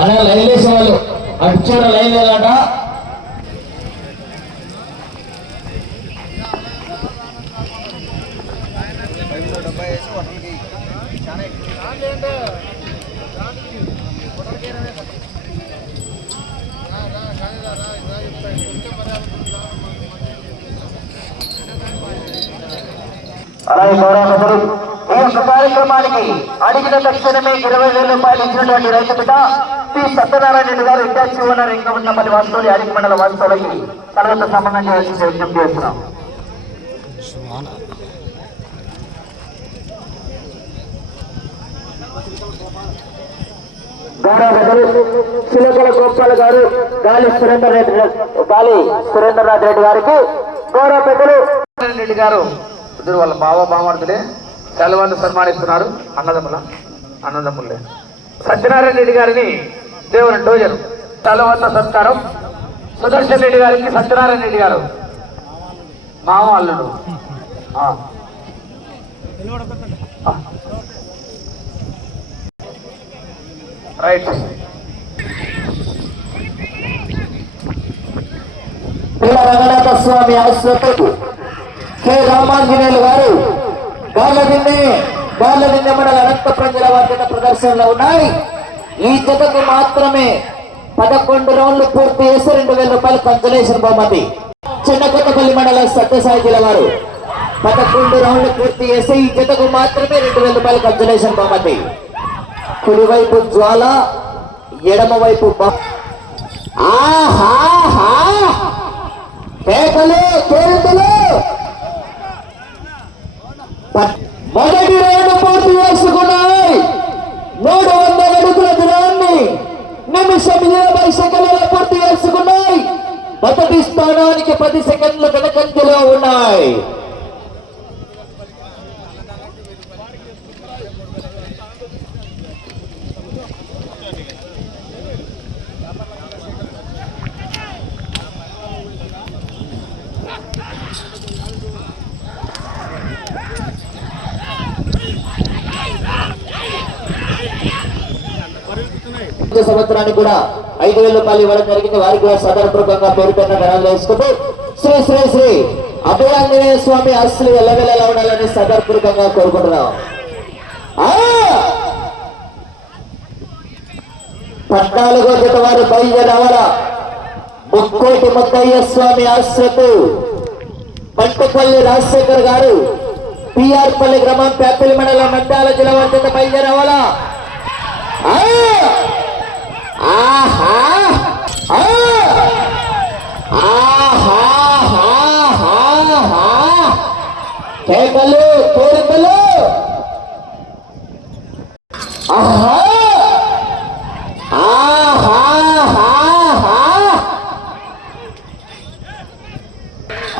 అలా లైన్ వేసేవాళ్ళు అటు చూడ లైన్ వేయాలట అలాగే గౌరవనతులు ఈ యొక్క కార్యక్రమానికి అడిగిన తక్షణమే ఇరవై వేల రూపాయలు ఇచ్చినటువంటి రైతు బిడ్డ పి సత్యనారాయణ రెడ్డి గారు ఇంటాచి ఉన్నారు ఇంకా ఉన్న పది వాస్తవులు అడిగి మండల వాస్తవులకి తర్వాత సంబంధం చేయాల్సి విజ్ఞప్తి చేస్తున్నాం. శిలకల గోపాల్ గారు గాలి సురేందర్ రెడ్డి గాలి సురేందర్ నాథ్ రెడ్డి గారికి గౌరవ పెద్దలు. రెడ్డి గారు ఇద్దరు వాళ్ళ బావ బామర్దులే సెలవును సన్మానిస్తున్నారు అన్నదమ్ముల అన్నదమ్ములే. సత్యనారాయణ రెడ్డి గారిని దేవుని డోజరు సెలవంత సత్కారం. సుదర్శన్ రెడ్డి గారికి సత్యనారాయణ రెడ్డి గారు. మామ అల్లుడు. రైట్. రంగనాథ స్వామి ఆశ్రతకు కె. రామాంజనేయులు గారు గాలదిన్నె గాలదిన్నె మండల రక్త ప్రజల వర్గ ప్రదర్శనలో ఉన్నాయి. ఈ జతకు మాత్రమే పదకొండు రౌండ్లు పూర్తి చేసి రెండు వేల రూపాయలు కంజలేషన్ బహుమతి. చిన్న కొత్తపల్లి మండలం సత్యసాయి జిల్లా వారు. పదకొండు రౌండ్లు పూర్తి చేసి ఈ జతకు మాత్రమే రెండు వేల రూపాయలు కంజలేషన్ బహుమతి. కుడివైపు జ్వాల ఎడమవైపు కేకలు కేకలు. మొదటి రౌండ్ పూర్తి చేసుకున్నాయి. నూట వందల అడుగుల దూరాన్ని నిమిషం ఇరవై సెకండ్లలో పూర్తి చేసుకున్నాయి. మొదటి స్థానానికి పది సెకండ్లు వెనకంజలో ఉన్నాయి. వచ్చే కూడా ఐదు వేల రూపాయలు ఇవ్వడం జరిగింది. వారికి కూడా సదర్పూర్వకంగా పేరు పెట్టిన ఘనాలు వేసుకుంటూ శ్రీ శ్రీ శ్రీ అభయాంజనేయ స్వామి ఆస్తులు ఎల్లవెల్లలా ఉండాలని సదర్పూర్వకంగా కోరుకుంటున్నాం. పద్నాలుగో జత వారు బయలుదేరవల ముక్కోటి ముద్దయ్య స్వామి ఆశ్రతు పంటపల్లి రాజశేఖర్ గారు పిఆర్పల్లి గ్రామం పేపల్లి మండలం మండాల జిల్లా వర్తిత జత ఆ! ఆహా! ఆ! ఆహాహాహాహా! కేకలు కోరికలు ఆహా!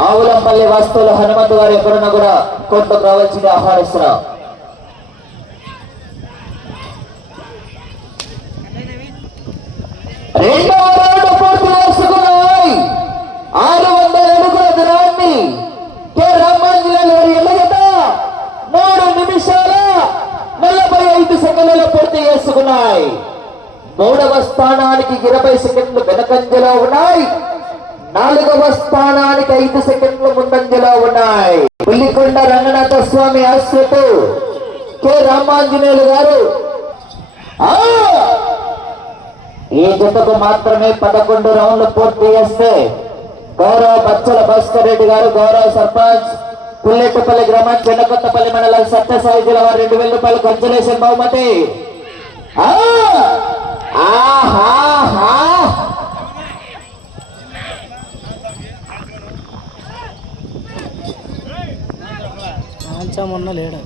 ఆవులంపల్లి వాస్తువులు హనుమంతు గారు ఎక్కడున్నా కూడా కోర్టుకు రావాల్సింది ఆహ్వానిస్తున్నాం రెండవ రౌండ్ పూర్తి చేసుకున్నాయి ఆరు వందల అడుగుల దూరాన్ని కె రామాంజనేయులు గారి ఎల్లగట మూడు నిమిషాల నలభై ఐదు సెకండ్లలో ఉన్నాయి. మూడవ స్థానానికి ఇరవై సెకండ్లు వెనకంజలో ఉన్నాయి. నాలుగవ స్థానానికి ఐదు సెకండ్లు ముందంజలో ఉన్నాయి. పుల్లికొండ రంగనాథ స్వామి ఆశ్రతు కె. రామాంజనేయులు గారు. ఈ జతకు మాత్రమే పదకొండు రౌండ్లు పూర్తి చేస్తే గౌరవ బచ్చల భాస్కర్ రెడ్డి గారు గౌరవ సర్పంచ్ పుల్లెట్టుపల్లి గ్రామం చెన్నకొత్తపల్లి మండలం సత్యసాయి జిల్లా వారు రెండు వేల రూపాయలు కన్సలేషన్ బహుమతి. మొన్న లేడా?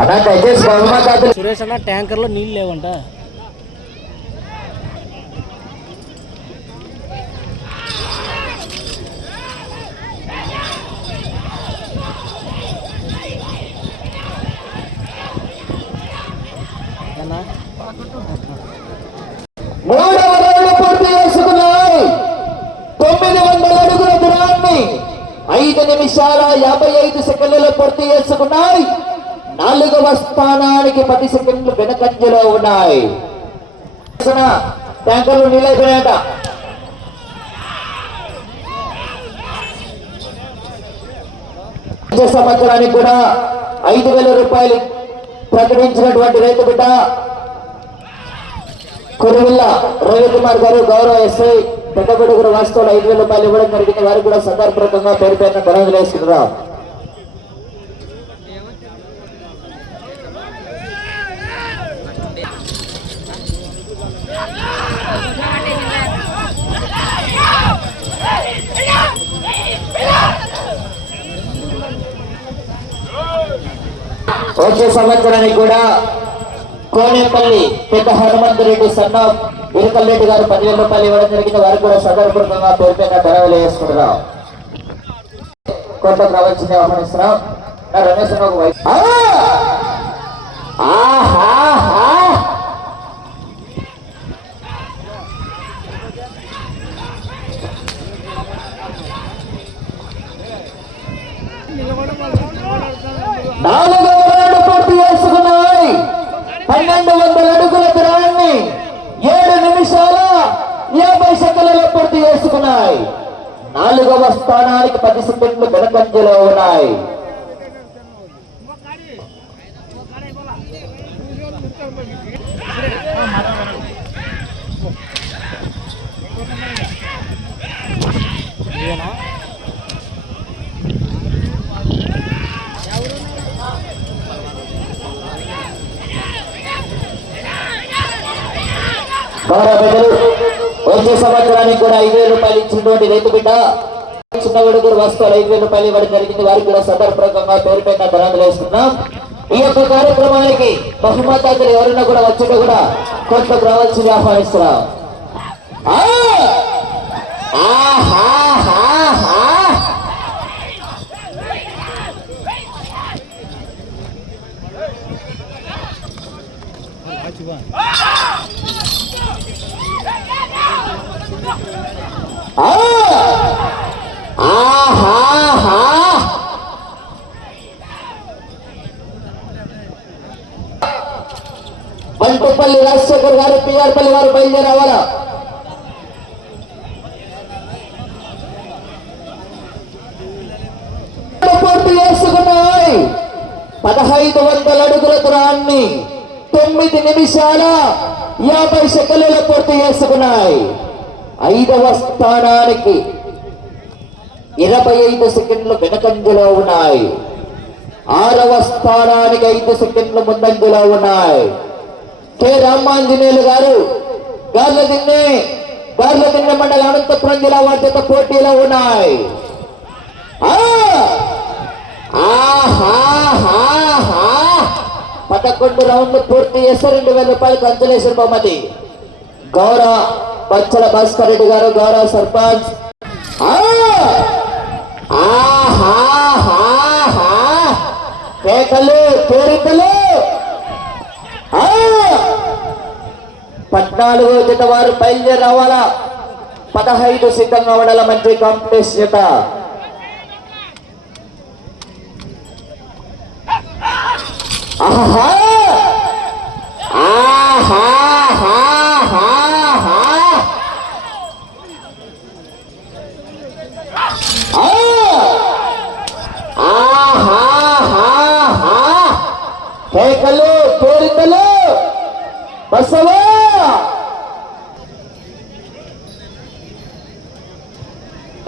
అన్నా దయచేసి బహుమతి సురేష్ అన్న ట్యాంకర్లో నీళ్ళు లేవంట. మూడవ రౌండ్ పూర్తి చేసుకున్నాయి. ఐదు నిమిషాల యాభై ఐదు సెకండ్లలో పూర్తి చేసుకున్నాయి. నాలుగవ స్థానానికి పది సెకండ్లు వెనకంజలో ఉన్నాయి. ట్యాంకర్లు నీళ్ళైపోయినాయట. సంవత్సరానికి కూడా ఐదు వేల రూపాయలు ప్రకటించినటువంటి రైతు బిడ్డ కొరివిల్ల రవికుమార్ గారు గౌరవ ఎస్ఐ పెద్దగొడుగురు వాస్తవాలు ఐదు వేల రూపాయలు ఇవ్వడం జరిగింది. వారు కూడా సందర్భంగా పేరు పేరున ధనలు వేసుకున్నారు. వచ్చే సంవత్సరానికి కూడా కోనేపల్లి పెద్ద హనుమంతరెడ్డి సన్న ఇరుకల్ గారు పదివేల రూపాయలు ఇవ్వడం జరిగింది. వారు కూడా సదర్భంగా పేరు పైన ధరలు వేసుకుంటున్నాం కొంత ప్రవచన ఆహ్వానిస్తున్నాం. రమేష్ ఆహా ఒక వైపు- ఆ! ఆహాహా! నాలుగవ రౌండ్ పూర్తి చేసుకున్నాయి పన్నెండు వందల అడుగుల దూరాన్ని ఏడు నిమిషాల యాభై సెకండ్లలో పూర్తి చేసుకున్నాయి నాలుగవ స్థానానికి పది సెకండ్లు వెనకంజలో ఉన్నాయి ఇదేనా వచ్చే సంవత్సరానికి కూడా ఐదు వేల రూపాయలు ఇచ్చినటువంటి రైతు బిడ్డ చిన్న విడుగురు వస్తువులు ఐదు వేల రూపాయలు ఇవ్వడం జరిగింది. వారికి కూడా సందర్భంగా పేరుపైన ధనాలు వేస్తున్నాం ఈ యొక్క కార్యక్రమానికి బహుమతాదులు ఎవరైనా కూడా వచ్చేట కూడా కొంత రావాల్సింది ఆహ్వానిస్తున్నాం. ఆహా! బంటుపల్లి రాజశేఖర్ గారు పిఆర్పల్లి వారు బయలుదేరావాలా? పూర్తి చేసుకున్నాయి. పదహైదు వందల అడుగుల దూరాన్ని తొమ్మిది నిమిషాల యాభై సెకండ్లలో పూర్తి చేసుకున్నాయి. ఐదవ స్థానానికి ఇరవై ఐదు సెకండ్లు వెనకంజలో ఉన్నాయి. ఆరవ స్థానానికి ఐదు సెకండ్లు ముందంజలో ఉన్నాయి. కె. రామాంజనేయులు గారు గార్ల దిన్నే గార్ల దిన్నె మండల అనంతపురం జిల్లా వారి పోటీలో ఉన్నాయి. ఆహా పదకొండు రౌండ్లు పూర్తి చేస్తే రెండు వేల రూపాయలు కంచలేశ్వర బహుమతి. గౌరవ బచ్చల భాస్కర్ రెడ్డి గారు గౌరవ సర్పంచ్. ఆ! కేకలు కోరికలు ఆ! జత వారు బయలుదేరి రావాలా? పదహైదు సిద్ధంగా ఉండాల మంచి కాంపిటీషన్ జత ఆహా ఆహాహాహాహా. ఆ! ఆహాహాహా. కేకలు కోరికలు బసవా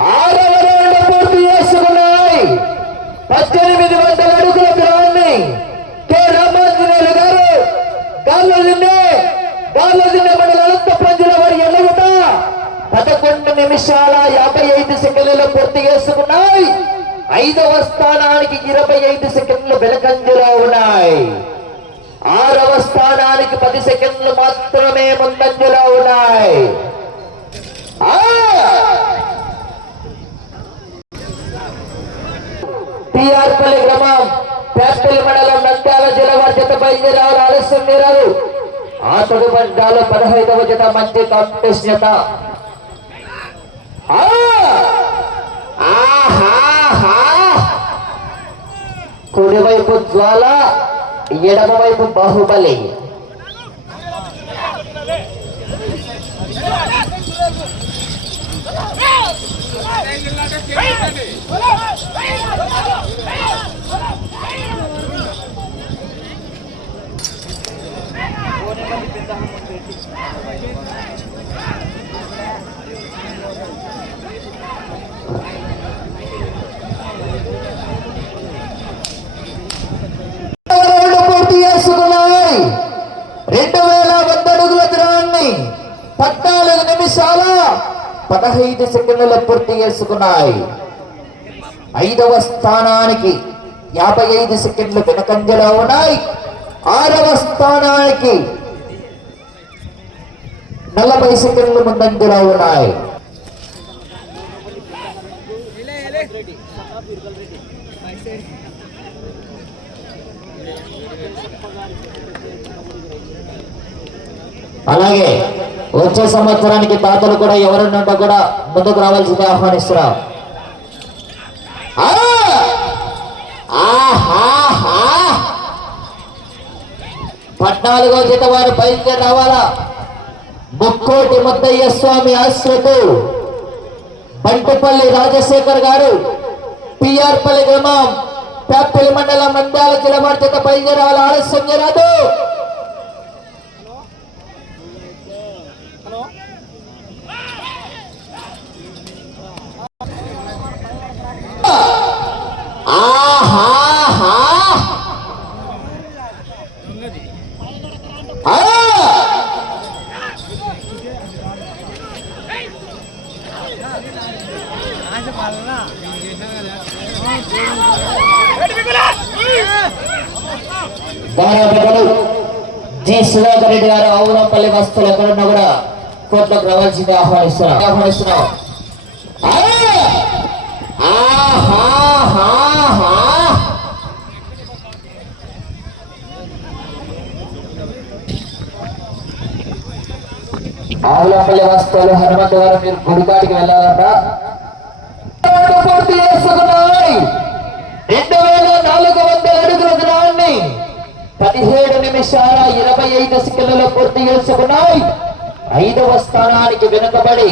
ఆరవ రౌండ్ పూర్తి చేసుకున్నాయి పద్దెనిమిది వందల అడుగుల దూరాన్ని కె రామాంజనేయులు గారు గాల్లో దిన్నే గాల్లో దిన్నే మండల అనంతపురం జిల్లా వారి ఎల్లగుట పదకొండు నిమిషాల యాభై ఐదు సెకండ్లలో పూర్తి చేసుకున్నాయి ఐదవ స్థానానికి ఇరవై ఐదు సెకండ్లు వెలకంజలో ఉన్నాయి. ఆరవ స్థానానికి పది సెకండ్లు మాత్రమే ముందంజలో ఉన్నాయి. టిఆర్పల్లి గ్రామం పేపల్లి మండలం నంద్యాల జిల్లా వారి జత బయలుదేరారు ఆలస్యం మీరారు ఆ తదుపరిలో పదహైదవ జత మంచి కాంపిటీషన్ జత. ఆహా! కుడివైపు జ్వాల ఎడమవైపు బాహుబలి Hey పూర్తి చేసుకున్నాయి రెండు వేల వంద అడుగుల దూరాన్ని పద్నాలుగు నిమిషాల పదహైదు సెకండ్లు పూర్తి చేసుకున్నాయి. ఐదవ స్థానానికి యాభై ఐదు సెకండ్లు వెనకంజలో ఉన్నాయి. ఆరవ స్థానానికి నలభై సెకండ్లు ముందంజలో ఉన్నాయి. అలాగే వచ్చే సంవత్సరానికి తాతలు కూడా ఎవరున్నట్టు కూడా ముందుకు రావాల్సిందే ఆహ్వానిస్తున్నా ఆ! పద్నాలుగో జత వారు బయలుదేరి రావాలా? ముక్కోటి ముద్దయ్య స్వామి ఆశ్రతు బంటిపల్లి రాజశేఖర్ గారు పిఆర్పల్లి గ్రామం పేపల్లి మండలం నంద్యాల జిల్లా వారి చేత బయలుదేరి ఆలస్యం చేయరాదు! జి రెడ్డి గారు ఆవులంపల్లి వస్తువులు ఎక్కడున్నా కూడా కోర్టులోకి రావాల్సింది ఆహ్వానిస్తున్నాం. ఆహ్వానిస్తున్నాం. ఆవులపల్లి వస్తువులు హనుమంతు గారు మీరు గుడికాడికి వెళ్ళాలంట పూర్తి చేసుకున్నాయి రెండు వేల నాలుగు వందల అడుగుల గ్రామాన్ని పదిహేడు నిమిషాల ఇరవై ఐదు సెకండ్లలో పూర్తి చేసుకున్నాయి. ఐదవ స్థానానికి వెనుకబడి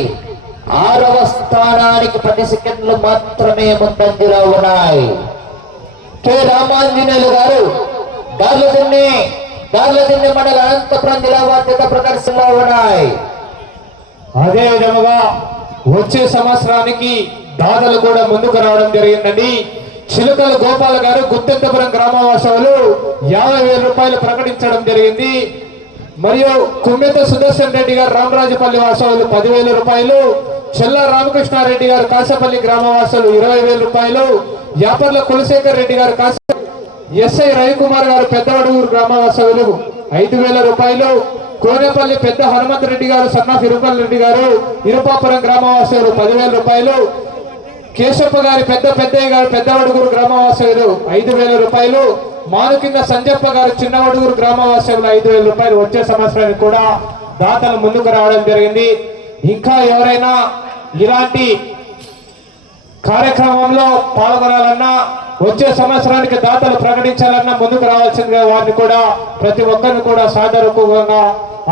ఆరవ స్థానానికి పది సెకండ్లు మాత్రమే ముందంజలో ఉన్నాయి. కె. రామాంజనేయులు గారు గార్లదిన్ని గార్లదిన్ని మండల అనంతపురం జిల్లా బాధ్యత ప్రదర్శనలో ఉన్నాయి. అదే విధముగా వచ్చే సంవత్సరానికి దాతలు కూడా ముందుకు రావడం జరిగిందండి. చిలుకల గోపాల గారు గుత్తెంతపురం గ్రామవాసులు యాభై వేల రూపాయలు ప్రకటించడం జరిగింది. మరియు కుమ్మెత సుదర్శన్ రెడ్డి గారు రామరాజపల్లి వాసవులు పదివేల రూపాయలు చెల్ల రామకృష్ణారెడ్డి గారు కాసపల్లి గ్రామవాసులు ఇరవై వేల రూపాయలు యాపర్ల కులశేఖర్ రెడ్డి గారు కాస ఎస్ఐ రవికుమార్ గారు పెద్దవడూరు గ్రామవాసవులు ఐదు వేల రూపాయలు కోనేపల్లి పెద్ద హనుమంత్ రెడ్డి గారు సన్నాఫ్ ఇరుపల్ రెడ్డి గారు ఇరుపాపురం గ్రామవాసులు పదివేల రూపాయలు కేశప్ప గారి పెద్ద పెద్దయ్య గారు పెద్దవడుగురు గ్రామవాసులు ఐదు వేల రూపాయలు. మాను కింద సంజప్ప గారు చిన్నవడుగురు గ్రామవాసులు ఐదు వేల రూపాయలు వచ్చే సంవత్సరానికి కూడా దాతలు ముందుకు రావడం జరిగింది. ఇంకా ఎవరైనా ఇలాంటి కార్యక్రమంలో పాల్గొనాలన్నా వచ్చే సంవత్సరానికి దాతలు ప్రకటించాలన్నా ముందుకు రావాల్సిందిగా వారిని కూడా ప్రతి ఒక్కరిని కూడా సాదరూపంగా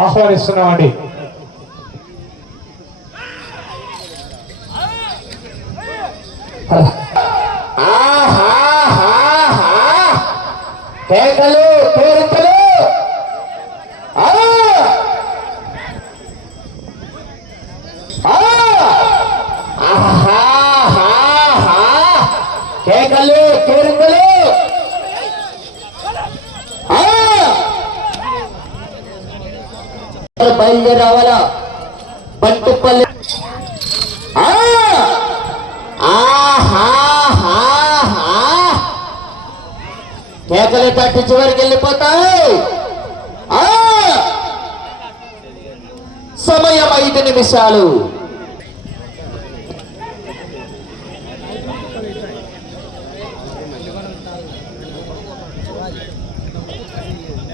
ఆహ్వానిస్తున్నామండి. కేకలు కేరింతలు కేకలు కేరింతలు బయలుదేరి రావాలా బంటుపల్లి ఆ! ఆహాహాహా! కేకలు పట్టి చివరికి వెళ్ళిపోతాయి ఆ! సమయం ఐదు నిమిషాలు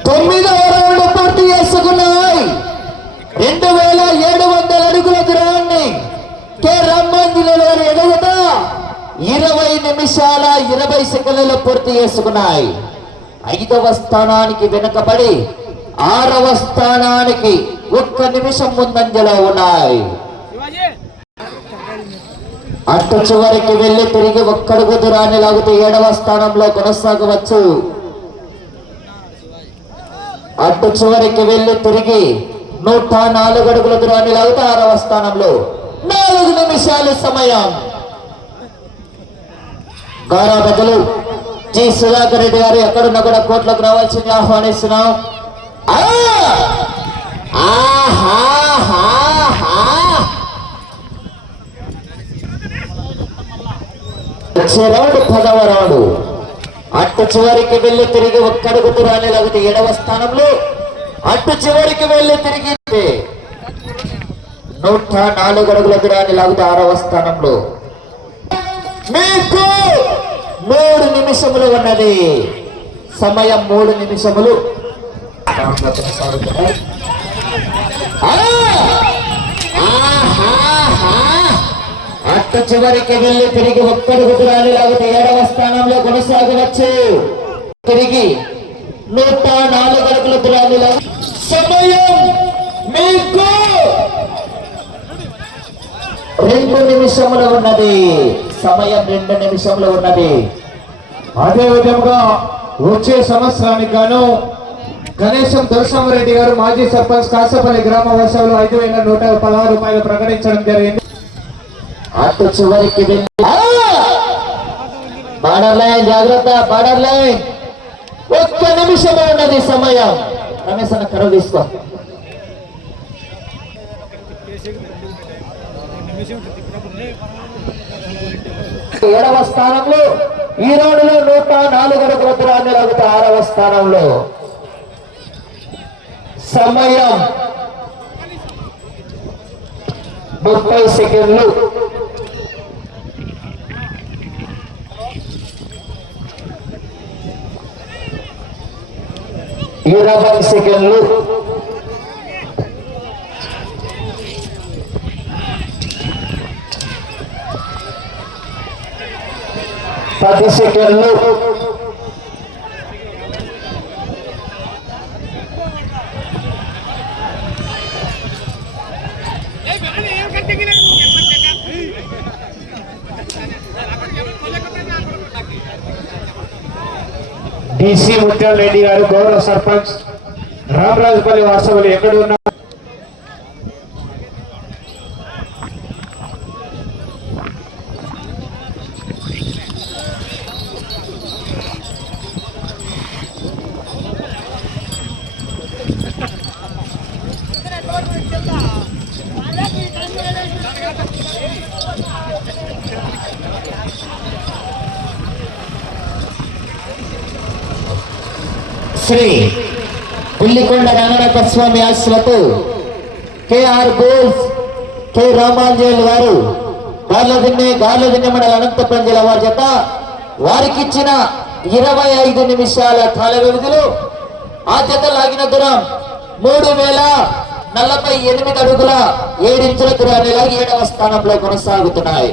తొమ్మిదవ రౌండ్ పూర్తి చేసుకున్నాయి రెండు వేల ఏడు వందల అడుగుల దూరాన్ని కె రామాంజనేయులు గారు ఎదుగుతా ఇరవై నిమిషాల ఇరవై సెకండ్లలో పూర్తి చేసుకున్నాయి. ఐదవ స్థానానికి వెనుకబడి ఆరవ స్థానానికి ఒక్క నిమిషం ముందంజలో ఉన్నాయి. అటు చివరికి వెళ్ళి తిరిగి ఒక్కడుగు దూరాన్ని లాగితే ఏడవ స్థానంలో కొనసాగవచ్చు. అటు చివరికి వెళ్ళి తిరిగి నూట నాలుగు అడుగుల దూరాన్ని లాగితే ఆరవ స్థానంలో నాలుగు నిమిషాలు సమయం. గారా పెద్దలు జి సుధాకర్ రెడ్డి గారు ఎక్కడున్నా కూడా కోట్లకు రావాల్సింది ఆహ్వానిస్తున్నాం. వచ్చే రౌండ్ పదవ రౌండ్. అట్టు చివరికి వెళ్ళి తిరిగి ఒక్కడుగు దూరాన్ని లేకపోతే ఏడవ స్థానంలో అట్టు చివరికి వెళ్ళి తిరిగి నూట నాలుగు అడుగుల దూరాన్ని లాగితే ఆరవ స్థానంలో. మీకు మూడు నిమిషములు ఉన్నది. సమయం మూడు నిమిషములు. ఆ! చివరికి వెళ్ళి తిరిగి ఒక్కడుగు దూరాన్ని లేకపోతే ఏడవ స్థానంలో కొనసాగవచ్చు. తిరిగి నూట నాలుగు అడుగుల దూరాన్ని సమయం మీకు రెండు నిమిషములు ఉన్నది. సమయం రెండు నిమిషంలో ఉన్నది. అదే విధంగా వచ్చే సంవత్సరానికి గాను గణేశం దొరసామరెడ్డి గారు మాజీ సర్పంచ్ కాసపల్లి గ్రామ వాసంలో ఐదు వేల నూట పదహారు రూపాయలు ప్రకటించడం జరిగింది. అటు చివరికి వెళ్ళి బార్డర్ లైన్ జాగ్రత్త బార్డర్ లైన్. ఒక్క నిమిషమే ఉన్నది సమయం. రమేష్ అన్న కరువు తీసుకో. ఏడవ స్థానంలో ఈ నూట నాలుగు అడుగుల దూరాన్ని లాగితే ఆరవ స్థానంలో సమయం ముప్పై సెకండ్లు. ఇరవై సెకండ్లు. పది సెకండ్లు డిసి ముత్యాల రెడ్డి గారు గౌరవ సర్పంచ్ రామరాజుపల్లి వాసవులు ఎక్కడ ఉన్నారు? శ్రీ పుల్లికొండ రంగనాథ స్వామి ఆశలతో కేఆర్ బోస్ కె రామాంజనేయులు వారు గార్లదిన్నె గార్లదిన్నె మండల అనంతపురం జిల్లా వారి చేత వారికి ఇచ్చిన ఇరవై ఐదు నిమిషాల కాల వ్యవధిలో ఆ జత లాగిన దూరం మూడు వేల నలభై ఎనిమిది అడుగుల ఏడించుల దూరాన్ని లాగి ఏడవ స్థానంలో కొనసాగుతున్నాయి.